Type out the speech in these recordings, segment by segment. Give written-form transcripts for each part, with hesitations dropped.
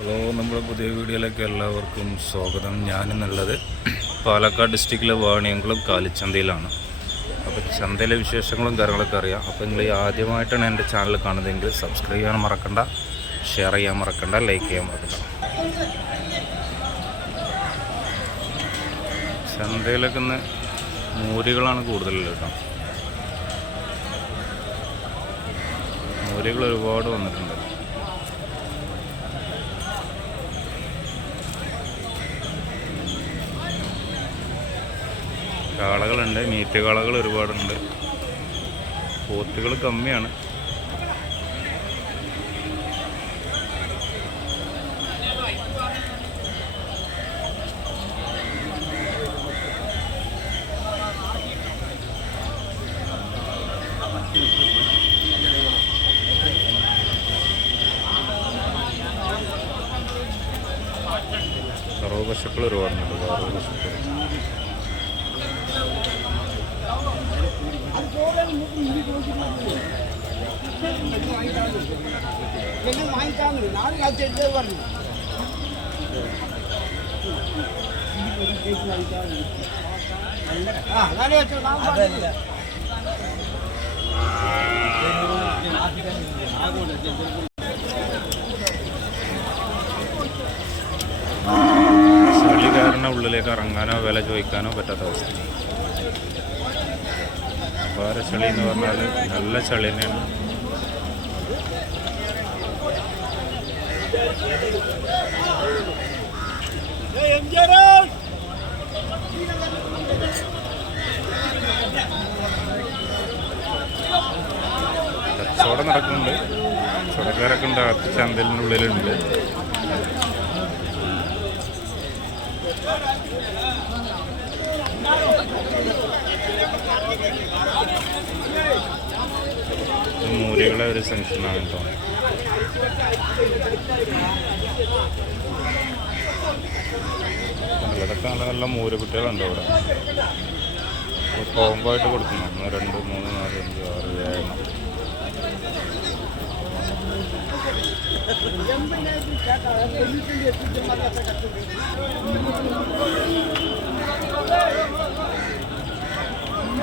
Hello, നമ്മുടെ പുതിയ വീഡിയോയിലേക്ക് എല്ലാവർക്കും സ്വാഗതം. ഞാനെന്നുള്ളത് പാലക്കാട് ഡിസ്ട്രിക്റ്റിലെ വാണിയംകുളം കാലിച്ചന്തയിലാണ്. അപ്പോൾ ചന്തയിലെ വിശേഷങ്ങളും കാര്യങ്ങളൊക്കെ അറിയാം. അപ്പോൾ നിങ്ങൾ ആദ്യമായിട്ടാണ് എൻ്റെ ചാനൽ കാണുന്നതെങ്കിൽ സബ്സ്ക്രൈബ് ചെയ്യാൻ മറക്കണ്ട, ഷെയർ ചെയ്യാൻ മറക്കണ്ട, ലൈക്ക് ചെയ്യാൻ മറക്കണ്ട. ചന്തയിലൊക്കെ ഇന്ന് മൂരികളാണ് കൂടുതലുള്ളത് കേട്ടോ. മൂരികൾ ഒരുപാട് വന്നിട്ടുണ്ട്. കാളകളുണ്ട്, മീറ്റ് കാളകൾ ഒരുപാടുണ്ട്. പോത്തുകൾ കമ്മിയാണ്. കറവ് പശുക്കൾ ഒരുപാടുണ്ട്. കറവ് പശുക്കൾ ചളി കാരണം ഉള്ളിലേക്ക് ഇറങ്ങാനോ വില ചോദിക്കാനോ പറ്റാത്ത അവസ്ഥ. വേറെ ചളി എന്ന് പറഞ്ഞാൽ നല്ല ചളി തന്നെയാണ്. കച്ചവടം നടക്കുന്നുണ്ട്. കച്ചവടക്കാരൊക്കെ ഉണ്ട്, അകത്ത് ചന്തലിൻ്റെ ഉള്ളിലുണ്ട്. മൂരികളെ ഒരു സെക്ഷനാണ് കേട്ടോ. ഇതൊക്കെ നല്ല നല്ല മൂര് കുട്ടികളുണ്ട് ഇവിടെ. കോംബോ ആയിട്ട് കൊടുക്കുന്നു. 1, 2, 3, 4, 5, 6, 7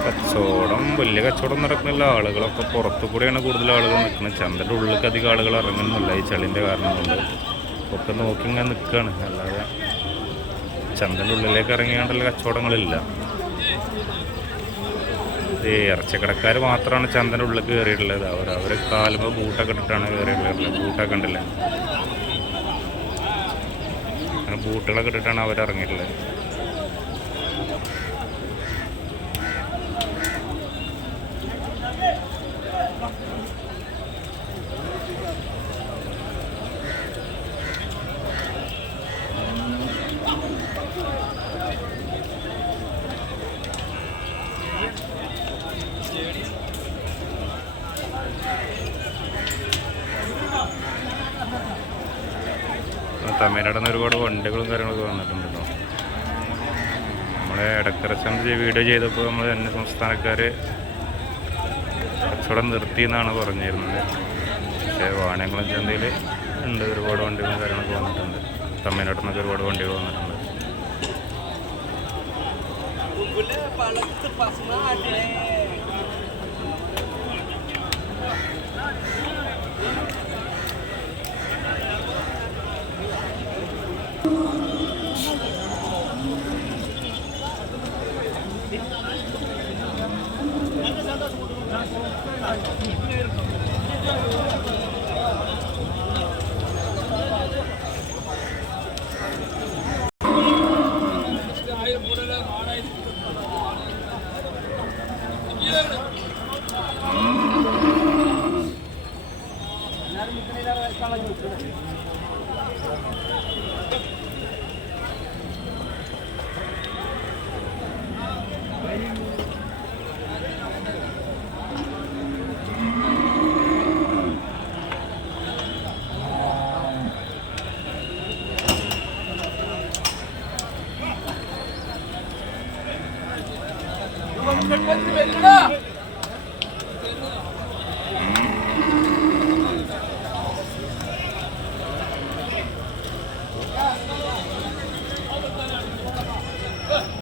കച്ചവടം വലിയ കച്ചവടം നടക്കുന്നില്ല. ആളുകളൊക്കെ പുറത്തു കൂടെയാണ് കൂടുതൽ ആളുകൾ നിൽക്കുന്നത്. ചന്തയുടെ ഉള്ളിലേക്ക് അധികം ആളുകൾ ഇറങ്ങുന്നില്ല ഈ ചളിൻ്റെ കാരണം കൊണ്ട്. ഒക്കെ നോക്കി ഇങ്ങനെ നിൽക്കുകയാണ്. അല്ലാതെ ചന്തയുടെ ഉള്ളിലേക്ക് ഇറങ്ങിയാണ്ടല്ല കച്ചവടങ്ങളില്ല. ഈ ഇറച്ചിക്കടക്കാർ മാത്രമാണ് ചന്തയുടെ ഉള്ളിൽ കയറിയിട്ടുള്ളത്. അവർ കാലുമ്പോൾ ബൂട്ടൊക്കെ ഇട്ടിട്ടാണ് കയറിയിട്ടുള്ളത്. ബൂട്ടൊക്കെ ഉണ്ടല്ലേ, അങ്ങനെ ബൂട്ടുകളൊക്കെ ഇട്ടിട്ടാണ് അവർ ഇറങ്ങിയിട്ടുള്ളത്. തമിഴ്നാട്ടിൽ നിന്ന് ഒരുപാട് വണ്ടികളും കാര്യങ്ങളൊക്കെ വന്നിട്ടുണ്ട് കേട്ടോ. നമ്മളെ ഇടക്കരച്ചന്ത വീഡിയോ ചെയ്തപ്പോൾ നമ്മൾ അന്യ സംസ്ഥാനക്കാർ കച്ചവടം നിർത്തി എന്നാണ് പറഞ്ഞിരുന്നത്. പക്ഷേ വാണിയംകുളം ചന്തയിൽ ഉണ്ട്, ഒരുപാട് വണ്ടികളും കാര്യങ്ങളൊക്കെ വന്നിട്ടുണ്ട്. തമിഴ്നാട്ടിൽ നിന്നൊക്കെ ഒരുപാട് വണ്ടികൾ വന്നിട്ടുണ്ട്. Let's